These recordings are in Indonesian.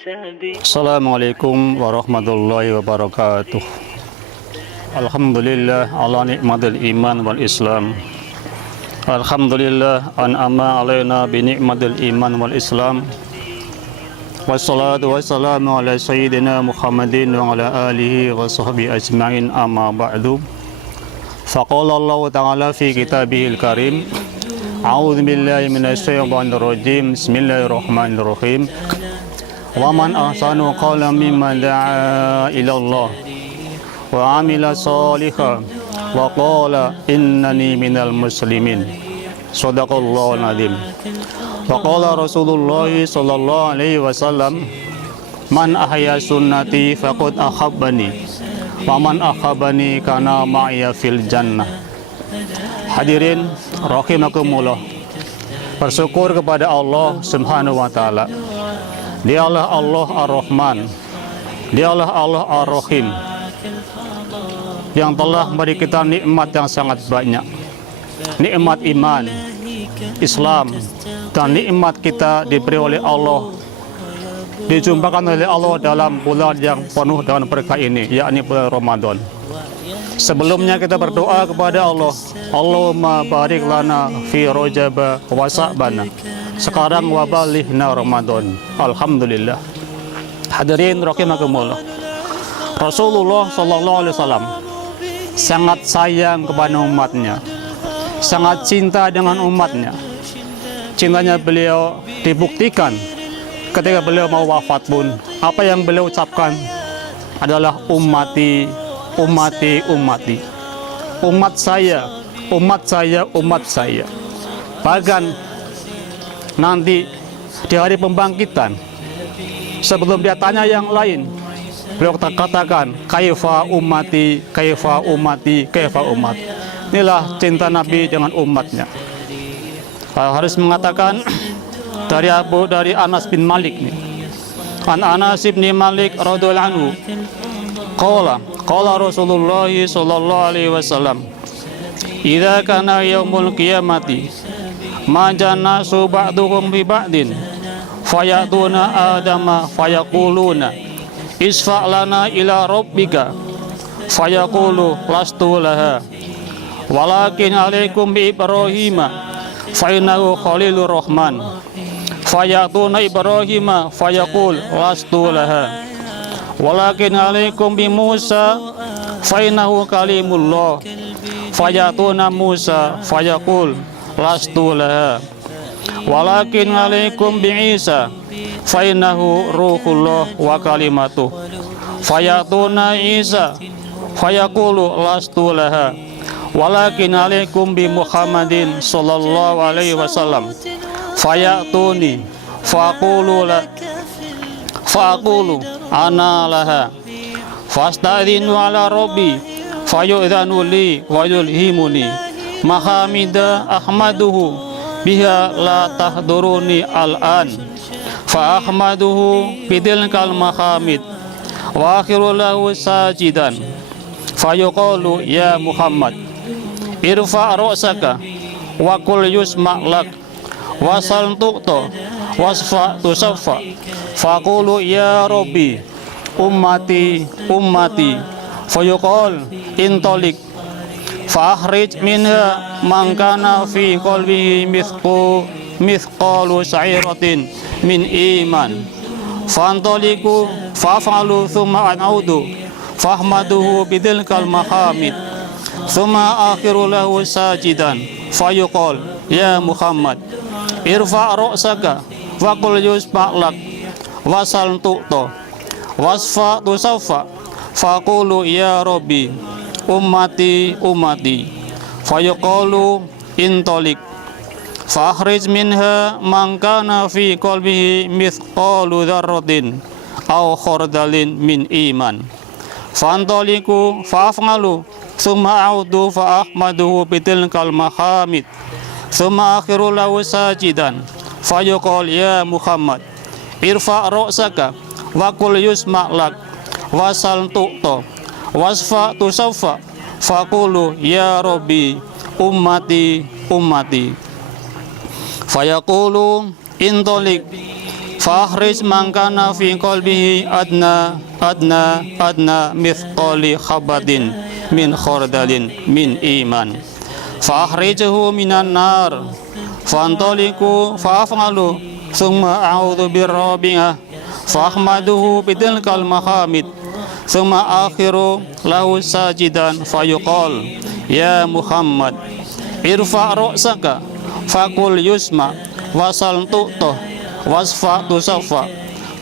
Assalamualaikum warahmatullahi wabarakatuh. Alhamdulillah ala nikmatil iman wal islam. Alhamdulillah an'ama alaina bi nikmatil iman wal islam. Wassalatu wassalamu ala sayyidina Muhammadin wa ala alihi wa sahbihi ajma'in, amma ba'du. Faqala Allah ta'ala fi kitabihil karim, a'udzu billahi minasyaitonir rajim. Bismillahirrahmanirrahim. Wa man ahsanu qawlan mimman da'a ila Allah wa amila shalihan wa qala innani minal muslimin. Shadaqallahul azim. Wa qala Rasulullah sallallahu alaihi wasallam, man ahya sunnati faqad ahabbani wa man ahabbani kana ma'iya fil jannah. Hadirin rahimakumullah, bersyukur kepada Allah Subhanahu wa taala. Dialah Allah Ar-Rahman, Dialah Allah Ar-Rahim, yang telah memberi kita nikmat yang sangat banyak. Nikmat iman, Islam, dan nikmat kita diberi oleh Allah, dijumpakan oleh Allah dalam bulan yang penuh dengan berkah ini, yakni bulan Ramadan. Sebelumnya kita berdoa kepada Allah, Allahumma barik lana fi Rajab wa Sa'ban. Sekarang wabalihna Ramadan. Alhamdulillah. Hadirin rahimakumullah, Rasulullah sallallahu alaihi wasallam sangat sayang kepada umatnya, sangat cinta dengan umatnya. Cintanya beliau dibuktikan ketika beliau mau wafat pun, apa yang beliau ucapkan adalah ummati, ummati, ummati. Umat saya, umat saya, umat saya. Bahkan nanti di hari pembangkitan, sebelum dia tanya yang lain, beliau katakan, kaifa ummati, kaifa ummati, kaifa umat. Inilah cinta Nabi dengan umatnya. Harus mengatakan dari Anas bin Malik nih. An Anas bin Malik radhiyallahu anhu, qala Rasulullah sallallahu alaihi wasallam, idza kana yaumul qiyamati ma jannasu ba'duhum bi ba'din fayatuna adama fayaquluna isfa' lana ila rabbika fayaqulu lastu laha walakin alaikum bi Ibrahima fa innahu khalilur rahman fayatuna Ibrahima fayaqul lastu laha walakin alaikum bi Musa fa innahu kalimullah fayatuna Musa fayaqul lastu laha walakin alaikum bi Isa fa innahu ruhullah wa kalimatuh fayatuna Isa fayaqulu lastu laha walakin alaikum bi Muhammadin sallallahu alaihi wasallam fayatuni faqulu ana laha fasta'dhinu ala rabbi fayu'dhanu li wa yulhimuni mahamida ahmaduhu biha la tahduruni al-an fa ahmaduhu bidilkal mahamid wa akhiru lahu sajidan fayuqalu ya Muhammad irfa' ra'saka wa qul yusma' lak wasal tuqta wasfa' tusaffa faqulu ya rabbi ummati ummati fayuqal intalik fa'akhrij minha man kana fi qalbihi mithqalu sa'iratin min iman fantaliku fa'falu thumma an'udu fahmaduhu bidilkal mahamid thumma akhiru lahu sajidan fayuqal ya Muhammad irfa' ra'saka wa qul yusma' lak wasal tuqta wasfa' tusaffa faqulu ya rabbi ummati ummati fayuqalu intalik fakhrij minha man kana fi qalbihi mithqalu dzarratin aw khardalin min iman fantaliku fa'af'alu thumma a'udu fa ahmaduhu bitilkal mahamid thumma akhiru lahu sajidan fayuqal ya Muhammad irfa' ra'saka wa qul yusma' lak wasal tuqta wasfa tusaffa faqulu ya rabbi ummati ummati fayaqulu intalik Fakhrij man kana fi qalbihi adna mithqali khabadin min khardalin min iman. Fakhrijuhu minan nar. Fantaliku fa'af'alu thumma a'udzu birrabbika fahmaduhu bitilkal mahamid. Thumma akhiru lahu sajidan fayuqal ya Muhammad irfa' ra'saka faqul yusma wasal tu'tah wasfa tusaffa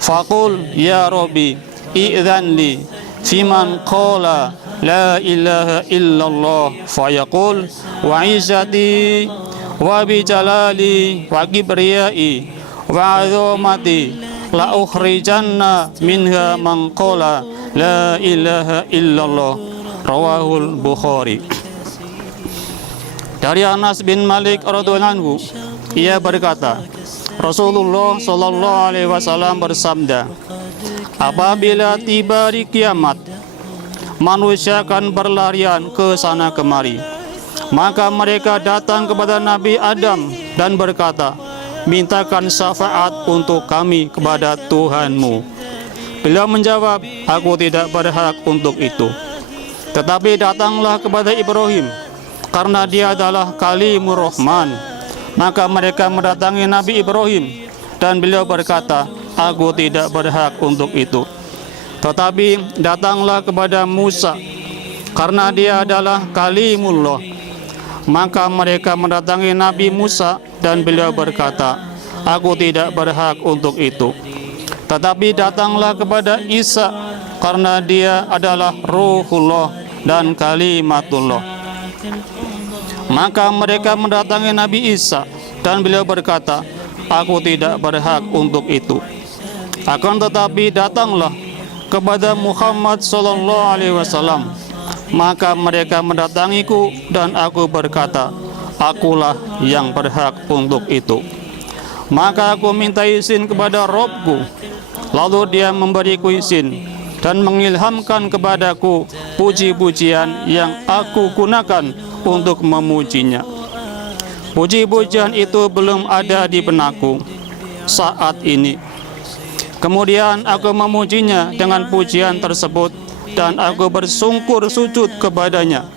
faqul ya Rabbi i'dhan li fiman qala la ilaha illallah fayaqul wa izzati wa bi jalali wa kibriyai wa azamati la ukhrijanna minha man qala la ilaha illallah. Rawahul Bukhari. Dari Anas bin Malik radhiyallahu anhu, ia berkata, Rasulullah sallallahu alaihi wasallam bersabda, apabila tiba di kiamat, manusia akan berlarian ke sana kemari. Maka mereka datang kepada Nabi Adam dan berkata, mintakan syafaat untuk kami kepada Tuhanmu. Beliau menjawab, aku tidak berhak untuk itu. Tetapi datanglah kepada Ibrahim, karena dia adalah Kalimur Rahman. Maka mereka mendatangi Nabi Ibrahim, dan beliau berkata, aku tidak berhak untuk itu. Tetapi datanglah kepada Musa, karena dia adalah Kalimullah. Maka mereka mendatangi Nabi Musa, dan beliau berkata, aku tidak berhak untuk itu. Tetapi datanglah kepada Isa, karena dia adalah Ruhullah dan Kalimatullah. Maka mereka mendatangi Nabi Isa, dan beliau berkata, aku tidak berhak untuk itu. Akan tetapi datanglah kepada Muhammad sallallahu alaihi wasallam, maka mereka mendatangiku dan aku berkata, akulah yang berhak untuk itu. Maka aku minta izin kepada Rabbku, lalu dia memberiku izin dan mengilhamkan kepadaku puji-pujian yang aku gunakan untuk memujinya. Puji-pujian itu belum ada di benakku saat ini. Kemudian aku memujinya dengan pujian tersebut dan aku bersungkur sujud kepadanya.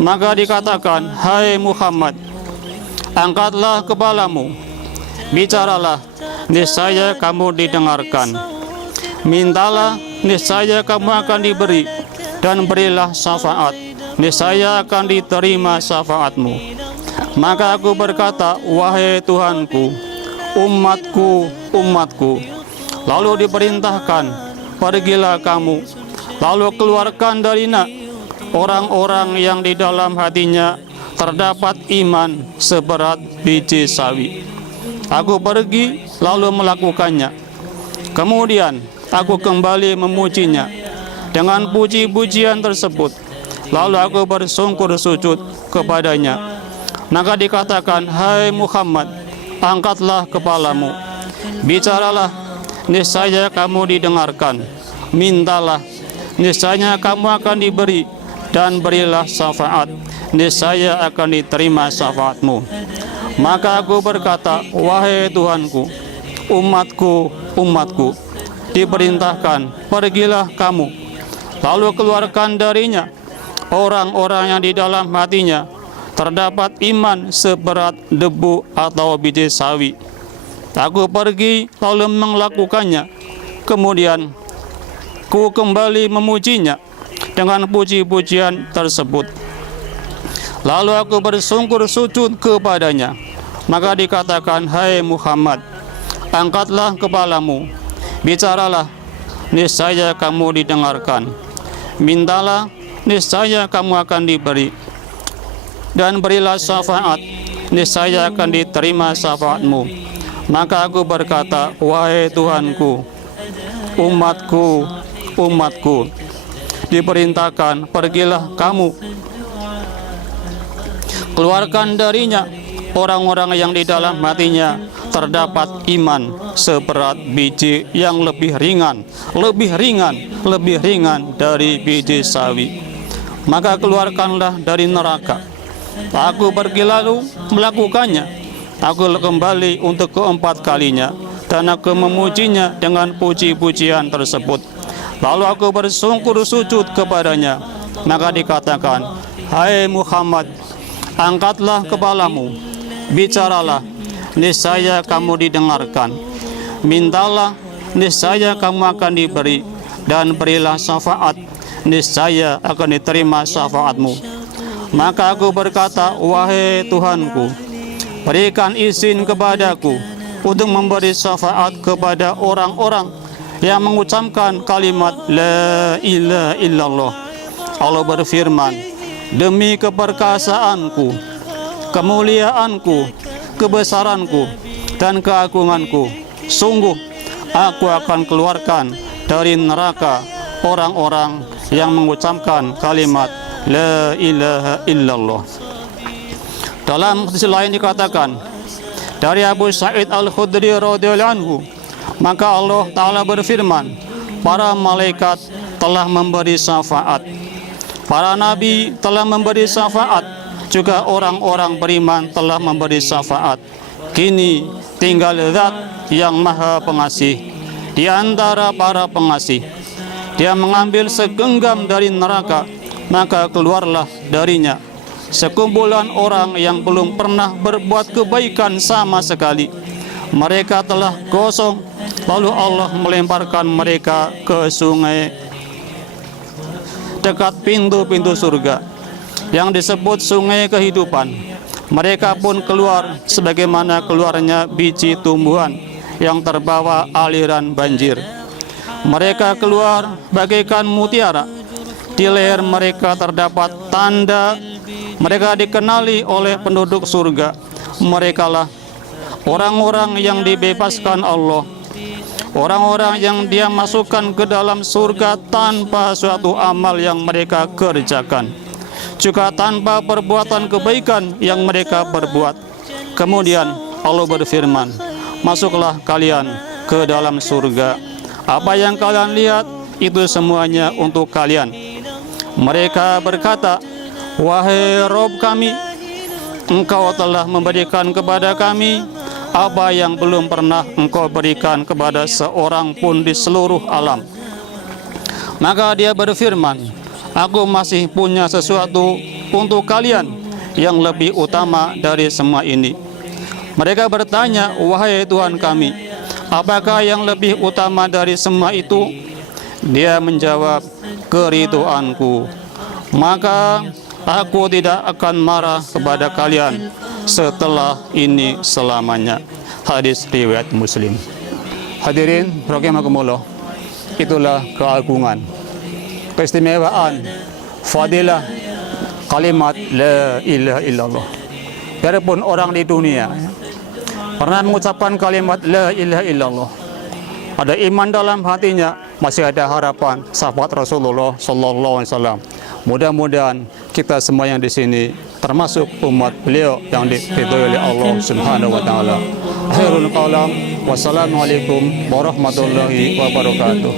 Maka dikatakan, hai Muhammad, angkatlah kepalamu, bicaralah, niscaya kamu didengarkan. Mintalah, niscaya kamu akan diberi, dan berilah syafaat, niscaya akan diterima syafaatmu. Maka aku berkata, wahai Tuhanku, umatku. Lalu diperintahkan, pergilah kamu, lalu keluarkan darinya orang-orang yang di dalam hatinya terdapat iman seberat biji sawi. Aku pergi lalu melakukannya. Kemudian aku kembali memujinya dengan puji-pujian tersebut. Lalu aku bersungkur sujud kepadanya. Maka dikatakan, hai Muhammad, angkatlah kepalamu, bicaralah, niscaya kamu didengarkan. Mintalah, niscaya kamu akan diberi, dan berilah syafaat, niscaya akan diterima syafaatmu. Maka aku berkata, wahai Tuhanku, umatku, diperintahkan, pergilah kamu, lalu keluarkan darinya orang-orang yang di dalam hatinya terdapat iman seberat debu atau biji sawi. Aku pergi lalu melakukannya. Kemudian ku kembali memujinya dengan puji-pujian tersebut. Lalu aku bersungkur sujud kepadanya. Maka dikatakan, hai Muhammad, angkatlah kepalamu, bicaralah, niscaya kamu didengarkan. Mintalah, niscaya kamu akan diberi, dan berilah syafaat, niscaya akan diterima syafaatmu. Maka aku berkata, wahai Tuhanku, umatku, diperintahkan, pergilah kamu, keluarkan darinya orang-orang yang di dalam hatinya terdapat iman seberat biji yang lebih ringan dari biji sawi. Maka keluarkanlah dari neraka. Aku pergi lalu melakukannya. Aku kembali untuk keempat kalinya. dan aku memujinya dengan puji-pujian tersebut. Lalu aku bersungkur sujud kepadanya. Maka dikatakan, hai Muhammad, angkatlah kepalamu, bicaralah, niscaya kamu didengarkan. Mintalah, niscaya kamu akan diberi, dan berilah syafaat, niscaya akan diterima syafaatmu. Maka aku berkata, wahai Tuhanku, berikan izin kepadaku untuk memberi syafaat kepada orang-orang yang mengucapkan kalimat la ilaha illallah. Allah berfirman, demi keperkasaanku, kemuliaanku, kebesaranku, dan keagunganku, sungguh aku akan keluarkan dari neraka orang-orang yang mengucapkan kalimat la ilaha illallah. Dalam hadis lain dikatakan dari Abu Sa'id Al-Khudri radhiyallahu anhu, maka Allah Ta'ala berfirman, para malaikat telah memberi syafaat, para nabi telah memberi syafaat, juga orang-orang beriman telah memberi syafaat. Kini tinggal Zat yang Maha Pengasih di antara para pengasih. Dia mengambil segenggam dari neraka, maka keluarlah darinya sekumpulan orang yang belum pernah berbuat kebaikan sama sekali. Mereka telah kosong, lalu Allah melemparkan mereka ke sungai dekat pintu-pintu surga yang disebut sungai kehidupan. Mereka pun keluar sebagaimana keluarnya biji tumbuhan yang terbawa aliran banjir. Mereka keluar bagaikan mutiara. Di leher mereka terdapat tanda. Mereka dikenali oleh penduduk surga. Merekalah orang-orang yang dibebaskan Allah, orang-orang yang Dia masukkan ke dalam surga tanpa suatu amal yang mereka kerjakan, juga tanpa perbuatan kebaikan yang mereka perbuat. Kemudian Allah berfirman, masuklah kalian ke dalam surga. Apa yang kalian lihat itu semuanya untuk kalian. Mereka berkata, wahai Rabb kami, Engkau telah memberikan kepada kami apa yang belum pernah Engkau berikan kepada seorang pun di seluruh alam. Maka Dia berfirman, aku masih punya sesuatu untuk kalian yang lebih utama dari semua ini. Mereka bertanya, wahai Tuhan kami, apakah yang lebih utama dari semua itu? Dia menjawab, keridhoanku. Maka aku tidak akan marah kepada kalian setelah ini selamanya. Hadis riwayat Muslim. Hadirin rahimakumullah, itulah keagungan, keistimewaan, fadilah kalimat la ilaha illallah. Biarpun orang di dunia pernah mengucapkan kalimat la ilaha illallah, ada iman dalam hatinya, masih ada harapan sahabat Rasulullah sallallahu alaihi wasallam. Mudah-mudahan kita semua yang di sini termasuk umat beliau yang diridhoi oleh Allah Subhanahu wa taala. Khairul qalam, wassalamualaikum warahmatullahi wabarakatuh.